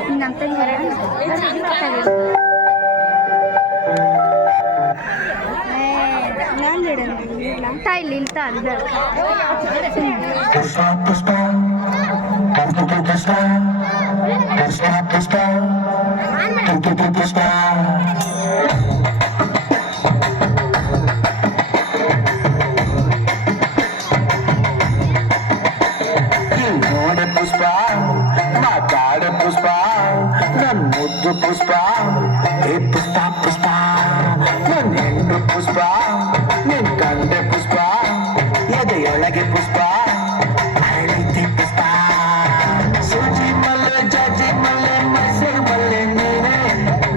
ಹಿಂಗಂತ ಇಲ್ಲಿ ಇಲ್ತಾ ಅಂದ ಪುಷ್ಪ ಮಾತಾಡ ಪುಷ್ಪ ನನ್ ಮುದ್ದು ಪುಷ್ಪ ಹೇ ಪುಷ್ಪ ಪುಷ್ಪ ನನ್ ಹೆಣ್ಣು ಪುಷ್ಪ ನಿನ್ ಕಂಡೆ ಪುಷ್ಪ ಎದೆಯೊಳಗೆ ಪುಷ್ಪ ಅರಳಿತೆ ಪುಷ್ಪ ಸೂಜಿ ಮಲ್ಲೆ ಜಾಜಿ ಮಲ್ಲೆ ಮೈಸೂರು ಮಲ್ಲೆ ನೀನೆ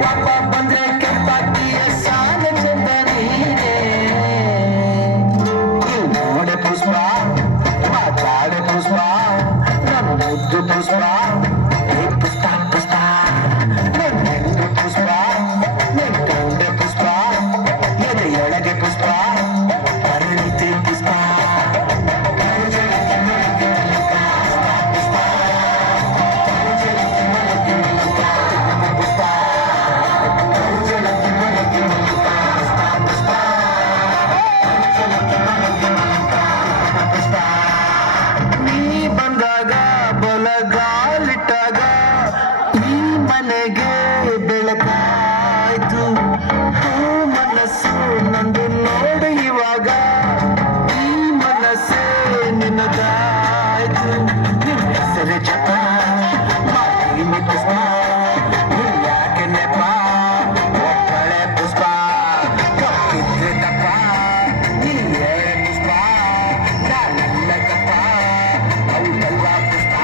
ಒಬ್ಬ ಬಂದ್ರೆ ಕೆಂಪಾಗಿಯ ಸಾಲ ಚಂದ ನೀನೆ ನೋಡೆ ಪುಷ್ಪ ಮಾತಾಡೆ ಪುಷ್ಪ ಮುದ್ದು ಪುಷ್ಪ ಹೇ ಪುಷ್ಪ ಪುಷ್ಪ ನನ್ನ ಹೆಣ್ಣು ಪುಷ್ಪ ನಿನ್ ಕಂಡೆ ಪುಷ್ಪ ಎದೆಯೊಳಗೆ ಪುಷ್ಪ ಅರಳಿತೆ ಪುಷ್ಪ ಬಲಗಾಲಿಟ್ಟಾಗ ಈ ಮನೆಗೆ ಬೆಳಕಾಯ್ತು ಮನಸ್ಸು ನಂದು ನೋಡಿ ಇವಾಗ ಈ ಮನಸ್ಸೇ ನಿನ್ನದಾಯ್ತು ನಿನ್ನ ಹೆಸರು ಜಪ ಮಾತಿ ಪುಷ್ಪ ಯಾಕೆ ನೆಪ ಒಬ್ಬಳೆ ಪುಷ್ಪ ಕಪ್ಪಿದ್ರೆ ತಪ್ಪ ನೀ ಪುಷ್ಪ ನಾನೆಲ್ಲ ತಪ್ಪ ಅವಳೆಲ್ಲ ಪುಷ್ಪ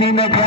ನಿನಗ